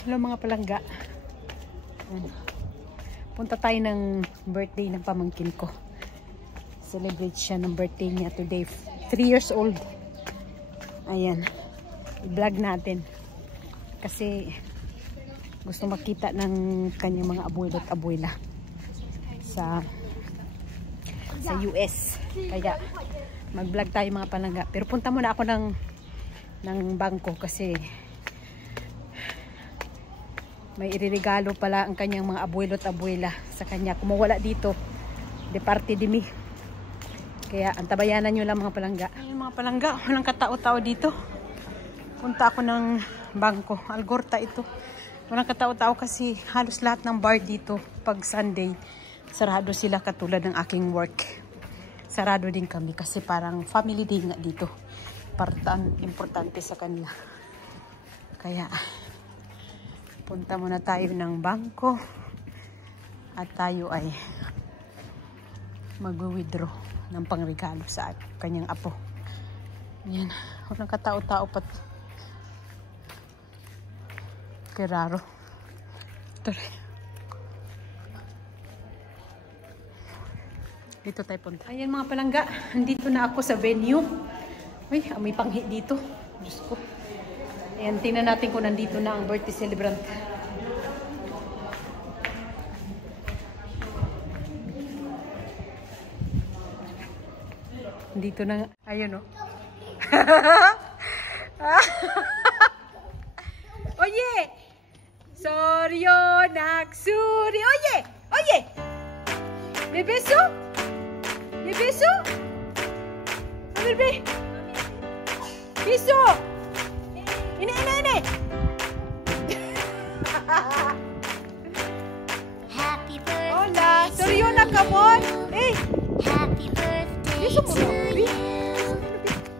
Hello mga palangga. Punta tayo ng birthday ng pamangkin ko. Celebrate siya ng birthday niya today. 3 years old. Ayan. I-vlog natin. Kasi gusto makita ng kanyang mga abuelo at abuela sa US. Kaya mag-vlog tayo mga palangga. Pero punta muna ako ng bangko kasi may iririgalo pala ang kanyang mga abuelo at abuela sa kanya. Kung mawala dito, de parte de mi. Kaya antabayanan nyo lang mga palangga. Ayun mga palangga, walang katao-tao dito. Punta ako ng bangko. Algorta ito. Walang katao-tao kasi halos lahat ng bar dito pag Sunday, sarado sila katulad ng aking work. Sarado din kami kasi parang family day nga dito. Importante sa kanila. Kaya punta muna tayo ng bangko at tayo ay mag-withdraw ng pangregalo sa kanyang apo. Yan, walang katao-tao pat keraro. Dito tayo punta. Ayan mga palangga, nandito na ako sa venue. Uy, may panghi dito. Diyos ko. Ayan, tingnan natin kung nandito na ang birthday celebrant. Dito na, ayun o. Oye! Soryo nagsuri. Oye! Oye! May beso? May beso? A ver, ve. Beso! Ini. Happy birthday. Hola, sorry na kamon. Eh, Happy birthday Beso mo to na, Bri. you.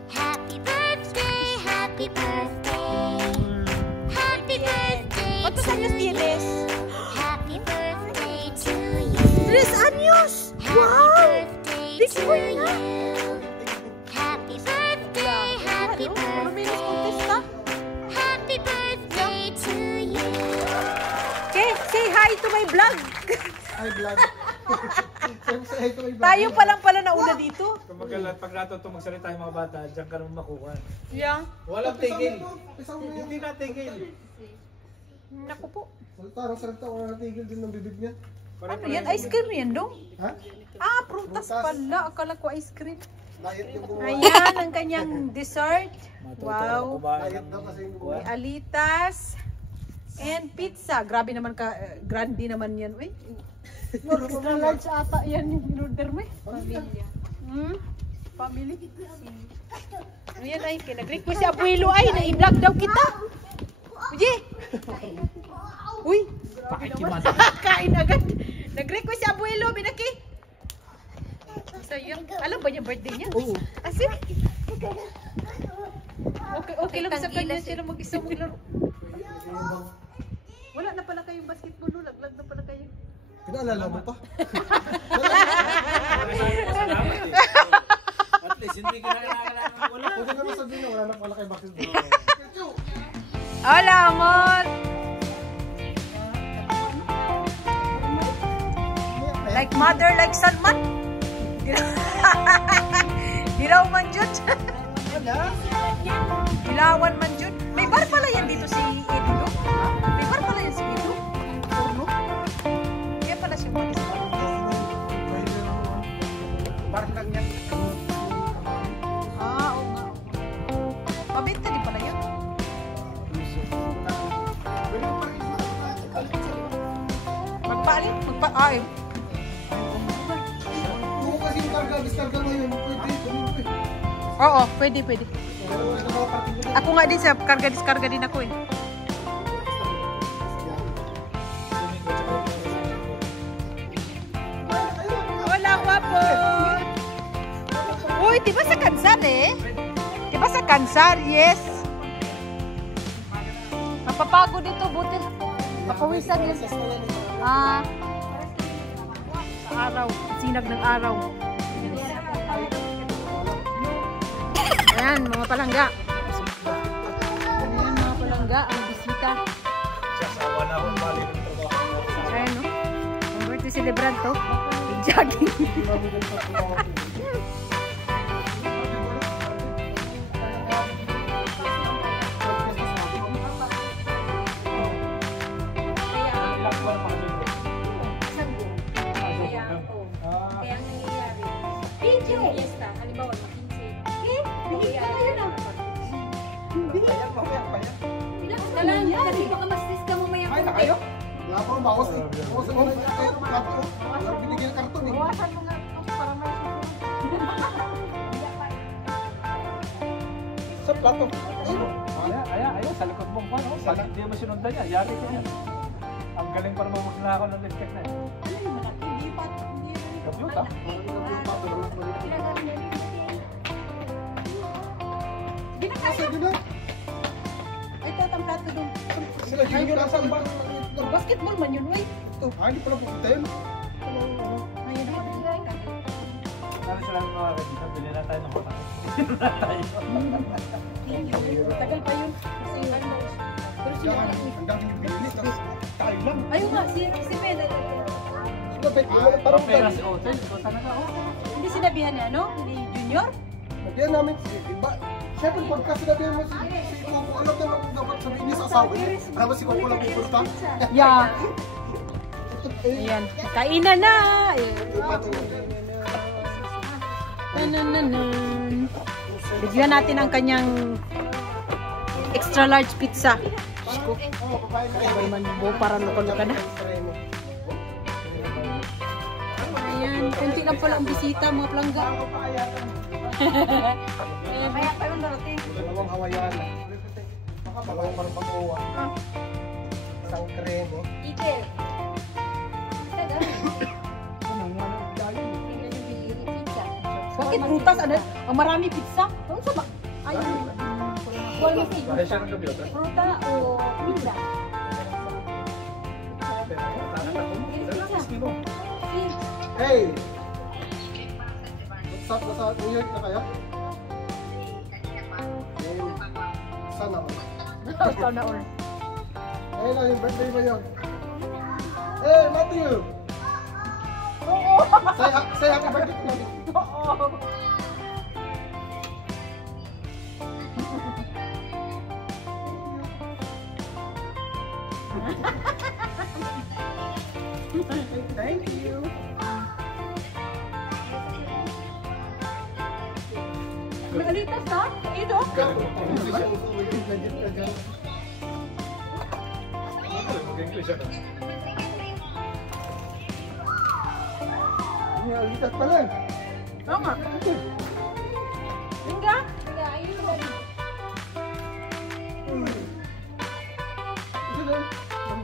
Happy birthday, happy birthday. Happy birthday ¿cuántos to años you. tienes? Happy birthday to you. 3 años. Happy Wow! birthday Big to boy na. you. Happy birthday, happy Ano minus birthday. contesta? Happy birthday to you. Okay, say hi to my vlog. Ay, vlog. Tayo pa lang pala nauna dito. Pag natuto magsalita yung mga bata, diyan ka naman makuha. Yeah. Walang tigil. Hindi na tigil. Naku po. Salita, wala natigil din ng bibig niya. Ano yan? Ice cream yan, dong? Ha? Ah, prutas pala. Akala ko ice cream. Diet yung gumawa. Ayan, ang kanyang dessert. Wow. Diet daw kasi yung gumawa. May alitas. And pizza. Grabe naman ka. Grande naman yan. Uy. Extra large ata yan yung in-order mo eh. Pamilya. Family. Ayan ay, nag-request si Abuelo ay, na-i-vlog daw kita. Uye! Uy! Kain agad. Nag-request si Abuelo, binaki. Sayang. Alam ba niya birthday niya? Oo. Asin? Okay lang sa kanya sila mag-isa maglaro. Wala na pala kayong basketball, no? Laglag na pala kayo. Pinaalala mo pa? At least, hindi ka na kailangan ng wala. Pwede ka sabihin na wala na pala kay basketball. Hola, amor! Like mother, like son man? Dilaw man jud. Dilawan man jud. May bar pala yan dito si Edu, no? May bar pala yan si Edu. Porno. Kaya pala siya malis. Bar lang yan. Ah, oo nga. Pabenta din pala yan. Magpalit? Ay. Kung kasi yung karga, diskarga mo yun. Pwede. Oo, pwede. Ako nga din sa karga-diskarga din ako eh. Hola, guapo! Uy, di ba sa Kansar eh? Di ba sa Kansar? Yes. Napapagod ito, buti. Papawisan yun. Ah, sa araw. Sinag ng araw. Ayan, mga palangga. Ayan, mga palangga. Ang bisita. Sasawa na akong balik ng trabaho. Ayan, no? Ang birthday celebrant to. Jogging. Ilang buwan pa kayo? Kaya ang nangyayari, video! Fiesta, halimbawa, makinsi. Hindi ka yun ah. Ilang lang, kasi baka mastis ka mamaya. Ay, na kayo? Wala pa rin bawas eh. Bawas na rin kayo. Wala binigyan ng karton eh. Bawasan mo nga ito para may susunod. Sa plato. Ayun, sa likod mong pan. Pag hindi mo sinundan niya, yari ka niya. Ang galing para mamagla ako ng lipstick na yun. Kabyuta. Kasi yun na. Ito, ang plato doon. Sila junior na saan ba? Basketball man yun, wey. Ito, hindi pala pupunta yun. Ayun naman. Kaya sila ng mga kaibigan, bilhin na tayo ng mga Tagal pa yun. Kasi yun. Pero Kaya sila, ang dami yung binili. Tapos tayo lang. ayun nga, si Mel. Sila bet mo lang Parang parang pera si Otel, ito talaga ako. Hindi sinabihan niya, no? Hindi junior? Nagyan namin si iba. Siyempre, pagka sinabihan mo si Coco, alam na lang dapat sabihin niya sa asawa niya. Alam si Coco lang pupunta. Yeah. Ayan. Kainan na! Nanananan. Bigyan natin ang kanyang extra large pizza. Diyos ko. Ay, man mo para loko-loko ka na. Ayan. Kunti lang pala ang bisita, mga plangga. Ayan. Pa yung darating. Dalawang Hawaiian. Dalawang parang pag-uwa. Isang kremo. Ikel. Bakit prutas? Ano? Ang marami pizza? Ano sa ba? Ayun. Wala mo si Dahil siya ng kabyuta. Fruta o pizza? Hey! What's up? Nasa New York na kayo? Sana ako. Sana all. Ayun lang yung birthday mo yun. Hey, Matthew! Say happy birthday to Matthew. Thank you. Magalitas na? Ito? Mag-English ako. May alitas pala. Oo nga. Tingga?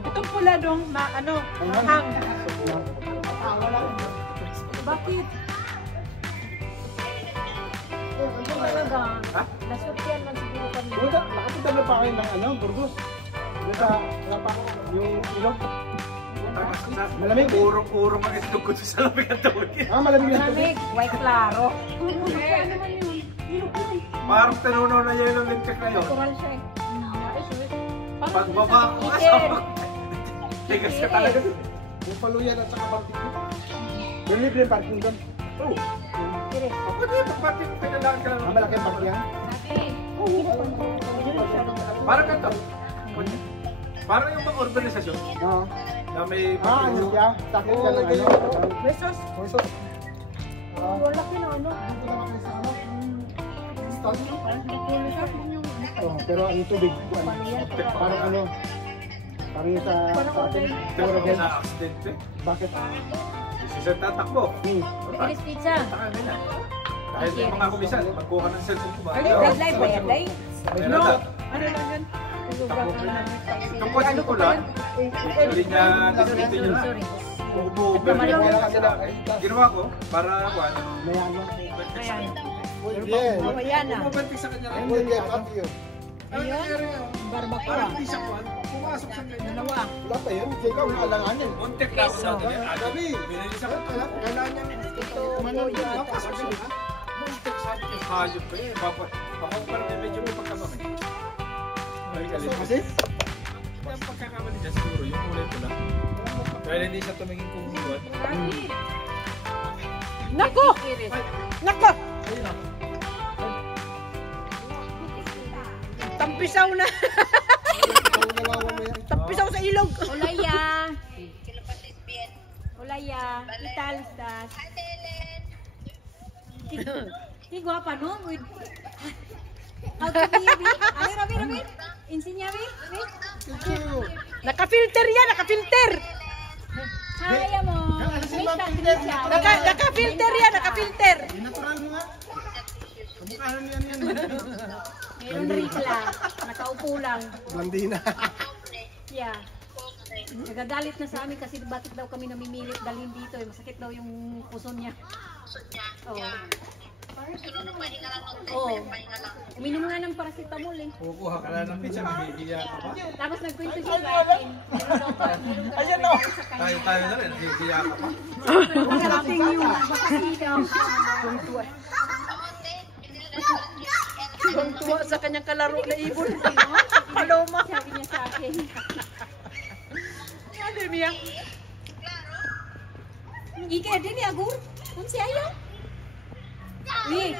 Itong pula dong na ano, hang. Bakit? Talaga. Ha? Nasurtihan man siguro kami. Buta, nakapunta na pa kayo ng ano, Burgos. Buta, wala pa yung ilog. Malamig. Urong-urong ang itlog ko sa lamig at tawag. Malamig na ito. Malamig, white claro. Parang tinunaw na yun ang lipstick na yun. Natural siya eh. Pagbaba ko Iker. kasama. Tigas ka talaga dun. Buffalo yan at saka barbecue. Yung libre yung parking doon. Oo. Iker. Pwede yung pagparking pinalaan ka lang. Malaki ang parking yan. Parang ganito. Parang yung mga urbanisasyon Oo. na may Ano parking. siya? Sakit ka lang ano. Besos. Horses. Wala ka na ano. Dito naman kayo sa ano. Start. Parang nagtuloy siya. Pero ang tubig. Parang ano. Parang yung sa atin. Pero kung sa accident eh. Bakit? Si Sir tatakbo. Bilis pizza. Taka nila. Kahit yung mga kumisan, magkuha ka ng cellphone ko ba? Red light ba yan? Light? Ayun No. na. Ano lang yan? Yung kotse ko lang, hindi niya gamitin niya na. Sorry. Ubo-uber. Ginawa ko para kuhan. Mayano. Ayan. Yeah. Ayan na. Umabantik sa kanya rin. Hindi, up to you. Ayun. Barbacoa. Parang hindi siya kuhan. pumasok sa kanya. Dalawa. Wala pa yun. Ikaw na alanganin. Muntik lang Peso. ako na Gabi. Binili sa kanya. Kailangan niya. Ito, Manong yun. papasok siya. Muntik sabi niya. Hayop pa eh. Ako parang medyo may pagkamami. Ay, galit. Kasi? Ang pagkakamali dyan siguro, yung kulay pula. Dahil hindi siya tumingin kung buwan. Nako! Nako! Ayun na. Tampisaw na. Tampisaw sa ilog. Olaya. Olaya. Italistas. Di guapa no? With... How to be, Bi? Ay, Rabi. Insinya, Bi? Naka-filter yan, naka-filter. Kaya mo. May technique siya. Naka-filter yan, naka-filter. Natural mo nga. Kamukhaan yan yan. Meron rikla. Nakaupo lang. Blandina. Yeah. Nagagalit na sa amin kasi bakit daw kami namimilit dalhin dito. Masakit daw yung puso niya. Oo. Oo. Uminom nga ng paracetamol eh. Kukuha ka na ng pizza, nahihiya ka pa. Tapos nagkwento siya sa akin. Ayan o. Tayo na rin, nahihiya ka pa. Nakarating yung bakasi daw. Tuwa sa kanyang kalaro na ibon. Paloma. Sabi niya sa akin. Ano niya? Ika din ni Agur. Kung siya yun. Uy.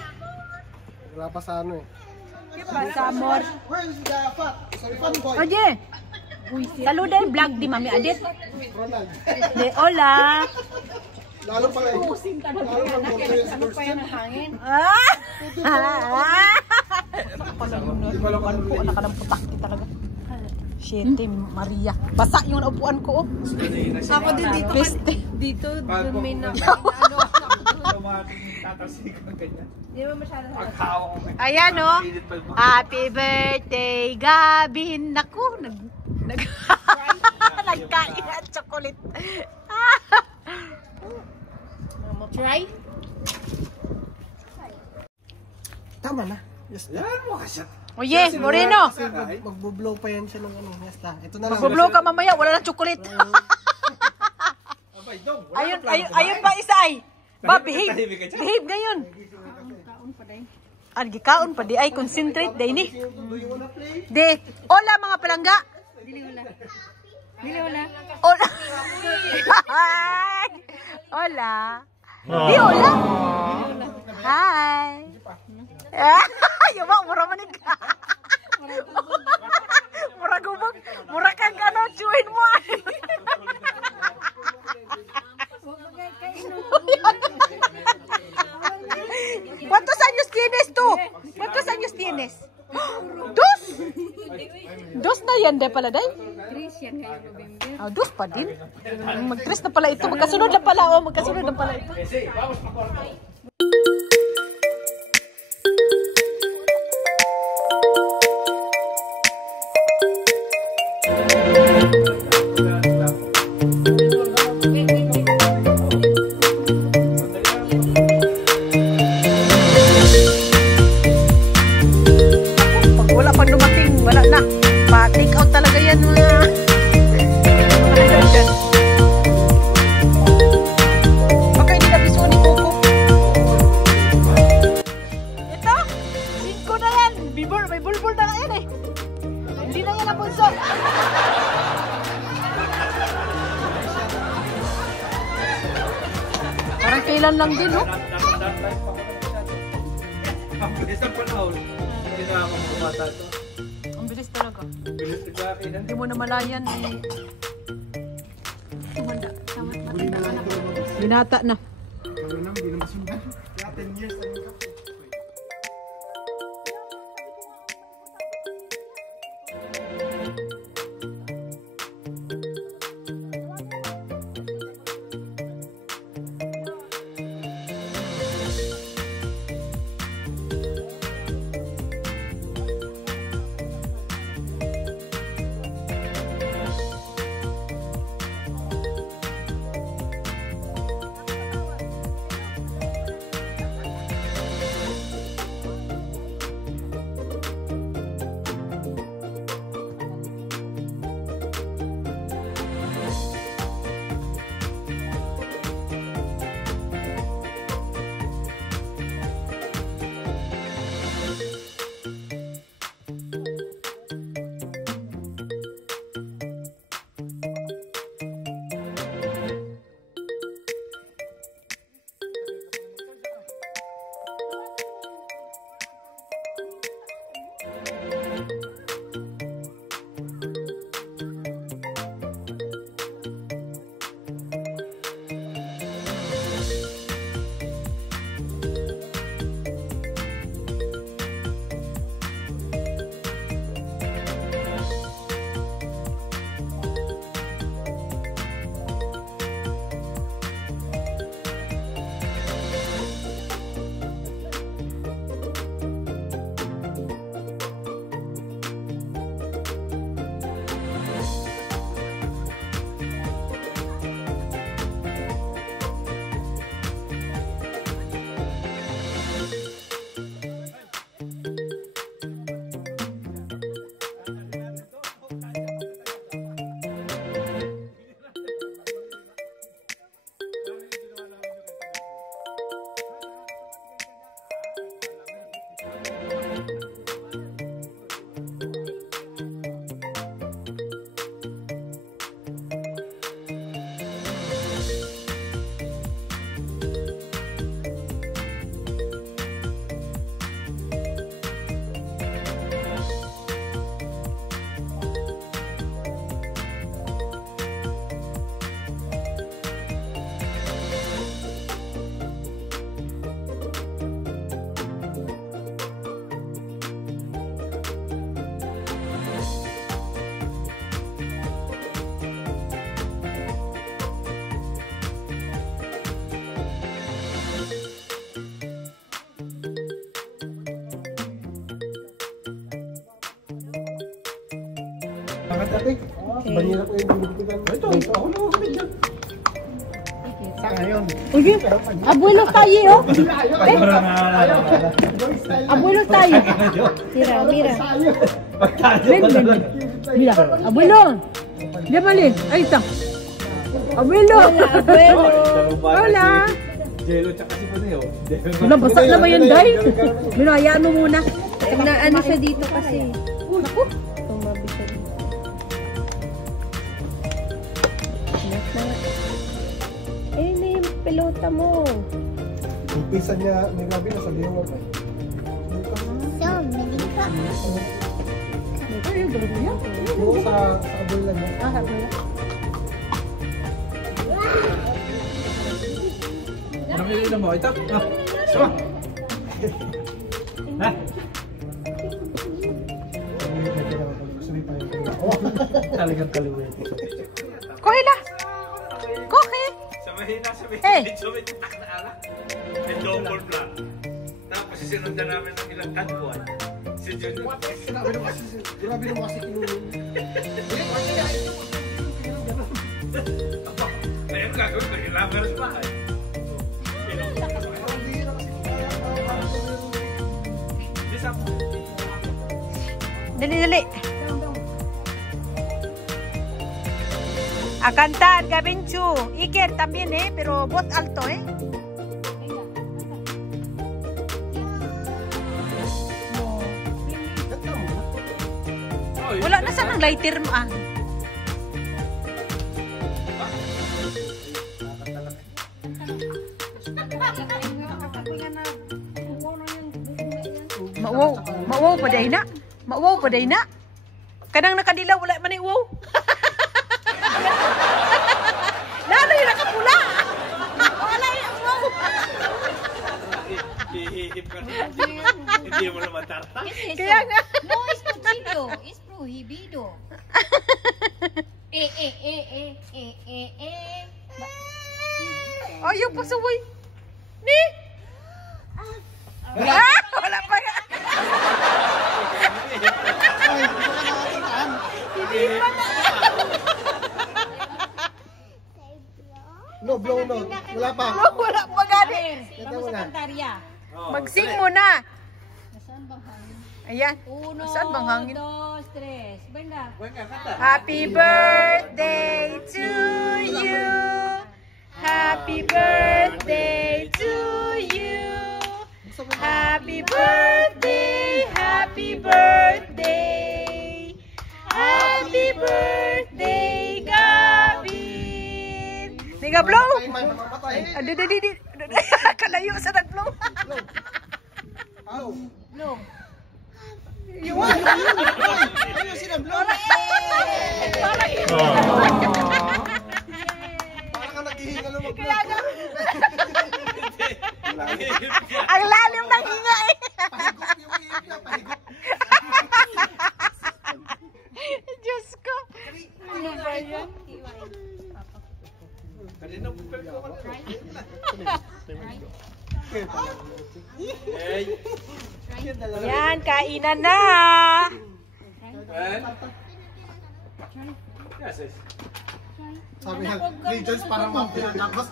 Wala pa sa ano eh. Samor. Where's the fat? Sorry, fun boy. Oye. Saluday vlog di Mami Adit. Ronald. De hola. Lalo pala eh. Lalo pang botoy Ano sa pa yan ang hangin? Di ba lang Upuan ko, nakalamputak ki talaga. Shit, Maria. Basa yung upuan ko. Ako din dito. Peste. Dito, doon may na. Tumating tatasikan ganyan. Di ba masyado sa Pagtawa ko. Ayan o. Happy birthday, Gabin. Naku, nagkain at chocolate. Try? Tama na. Yes. Yan mo kasi. Oye, Moreno. Kasi magbo-blow pa yan siya ng ano. Yes na. Ito na lang. Magbublow ka mamaya, wala nang chocolate. Abay, dong. Ayun pa isa ay. Ba, behave. Behave ngayon. Argi kaon pa di ay concentrate day ni. De, hola mga palangga. Dili wala. Hola. Hi. Hola. Di hola. Hi. Yung ba, mura manig ka. Mura gubog. Mura kang ano, chuhin mo ay. ¿Cuántos años tienes tú? ¿Cuántos años tienes? ¿Dos? Dos na yan, de pala, day? Christian kayo November. Ah, dos pa din. Mag-tres na pala ito. Magkasunod na pala, oh. Magkasunod na pala ito. Pag wala pang dumating, wala na. Pa-take out talaga yan mga dyan. Baka hindi na biso ni Coco. Ito, 5 na yan. May bulbul na yan eh. Hindi na yan ang bunso. Parang kailan lang din, no? Ang bilis ng panahon. Hindi na ako bumata to. Ang bilis talaga. Bilis na gawin. Hindi mo na malayan eh. Binata na. Ano na, hindi na masundan. Kaya 10 years. Bakit ate? Banira ko yung binibigyan. Ito, ako na ako dyan. Saan yun? Uy, abuelo tayo, oh. Abuelo tayo. Mira. Ven. Mira, abuelo. Diyan mali. Ahí está. Abuelo. Hola. Jello tsaka si Paneo. Wala, basa na ba yan, Day? Mira, hayaan mo muna. Ano siya dito kasi. Naku. Tumabi siya dito. Eh, na yung pelota mo. Umpisa niya, may gabi na sa liwa. So, mini cup. Ay, yung gulong niya. Yung sa aboy lang niya. Ah, wala. Anong ininom mo? Ito? Sama. Ha? Talagang kaliwet. Kohe la. Kohe. Sabihin na, sabihin. Eh. Sumitak na ala. May double plan. Tapos sinundan namin ng ilang tagpuan. Si Junior. Grabe naman kasi kinulong. Ayun gagawin ko, ilaban sa bahay. Dali. A cantar, Gabenchu. Iker también, pero voz alto, Wala na saan ang lighter mo, ah. Mauwaw pa day na. Mauwaw pa day na. Kanang nakadilaw, wala man ay wow. Lalo yung nakapula. Wala yung wow. Hihihip ka na. Hindi mo naman tarta. Kaya nga. No, es prohibido. Es prohibido. Ayaw pa sa way. Ni? Ah, wala pa nga. No, blow no. Wala pa. Wala pa gani. Vamos a cantar ya. Mag-sing muna. Saan bang hangin? Ayan. Uno, Saan bang hangin? dos, tres. Venga. Happy birthday to you. Happy birthday to you. Happy birthday, happy birthday. Happy birthday, Gavin. Di ka blow? Di. Kalayo sa nag-blow. No. Ano sinablow? Parang ka naghihinga lumag. Kaya nga. Ang lalim ng hinga eh. Pahigop yung ihip niya, pahigop. Diyos ko. Ano ba yan? Kanina mo pwede ko Yan, kainan na. Yes, yes. Sabi niya, Regions parang mapila. Tapos,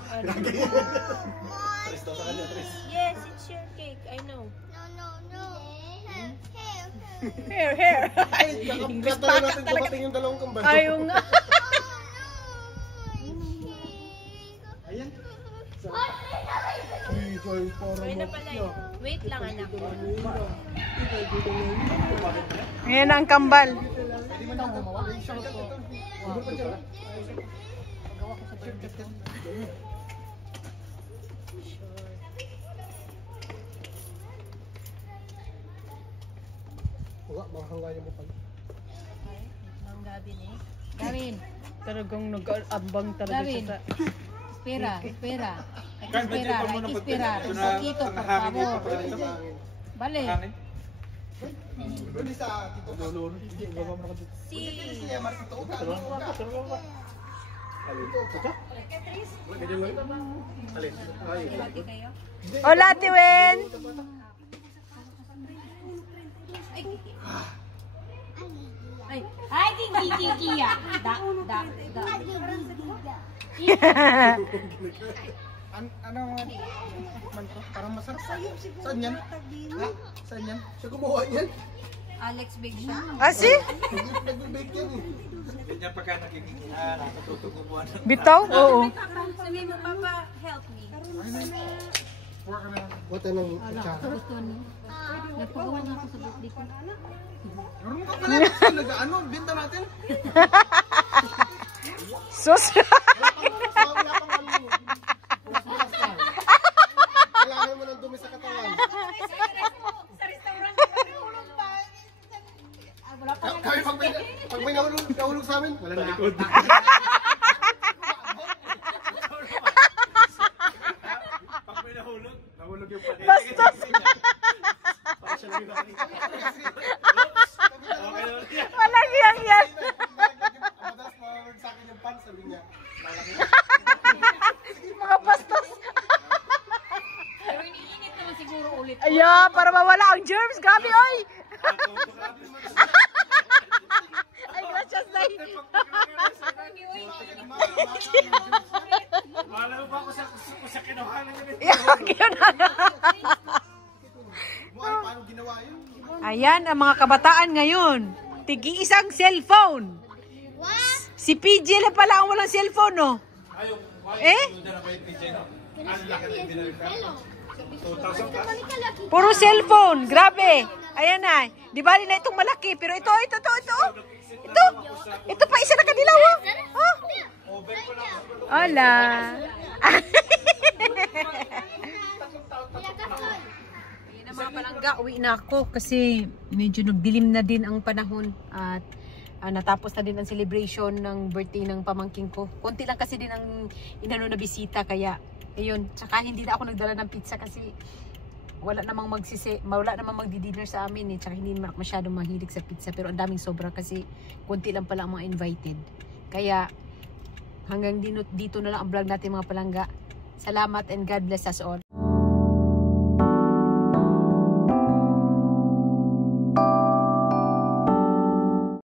Yes, it's your cake. I know. No. Hair. English natin dumating yung dalawang kambal. Ayaw nga. Ayan. Regions parang mapila. Wait lang, anak. Ngayon ang kambal. Wala, makahangaya mo pala. Mang Gavin eh. Gavin. Talagang nag-ambang talaga Gavin. siya sa... Espera. Hay que esperar. Un poquito, por favor. Vale. Pwede sa tito. Si... Siya, Marcito. Hola, Tiwen. Ay, gigi ya. Da. Ano man to? Parang masarap. Saan yan? Ha? Saan yan? Siya gumawa yan. Alex Big siya. Asi? Nag-bake yan eh. Ganyan pagka natututubuan. Bitaw? Oo. Sabi mo, Papa, help me. Buta ng kutsara. Gusto niyo. Nagpagawa ako sa birthday ko. Meron mo ka pala kasi nag-ano, binta natin. Sus. Wala pang ano. Bulas na. Kailangan mo ng dumi sa katawan. Kami pag may nahulog sa amin, wala na. Pag may nahulog yung panin. Bastos. Walang yang yan. Madalas mahulog sa akin yung pan, sabi niya. Mga bastos. Pero iniinit naman siguro ulit. Aya, para mawala ang germs. Grabe, oy. Ay, gracias, Nay. Malay mo ba ako sa kinuhanan yun? Paano ginawa yun? Ayan ang mga kabataan ngayon. Tigi isang cellphone. Si PJ lang pala ang walang cellphone, no? Eh? Ang laki ng dinalitan. 2,000 plus. Puro cellphone. Grabe. Ayan na. Di ba na itong malaki? Pero ito. Ito pa isa na kanilaw. Oh. Hola. Ayan na mga palangga. Uwi na ako kasi medyo nagdilim na din ang panahon. At natapos na din ang celebration ng birthday ng pamangking ko. Konti lang kasi din ang inano na bisita. Kaya, ayun. Tsaka hindi na ako nagdala ng pizza kasi wala namang magdi-dinner sa amin eh. Tsaka hindi naman ako masyadong mahilig sa pizza. Pero ang daming sobra kasi konti lang pala ang mga invited. Kaya hanggang dito na lang ang vlog natin mga palangga. Salamat and God bless us all.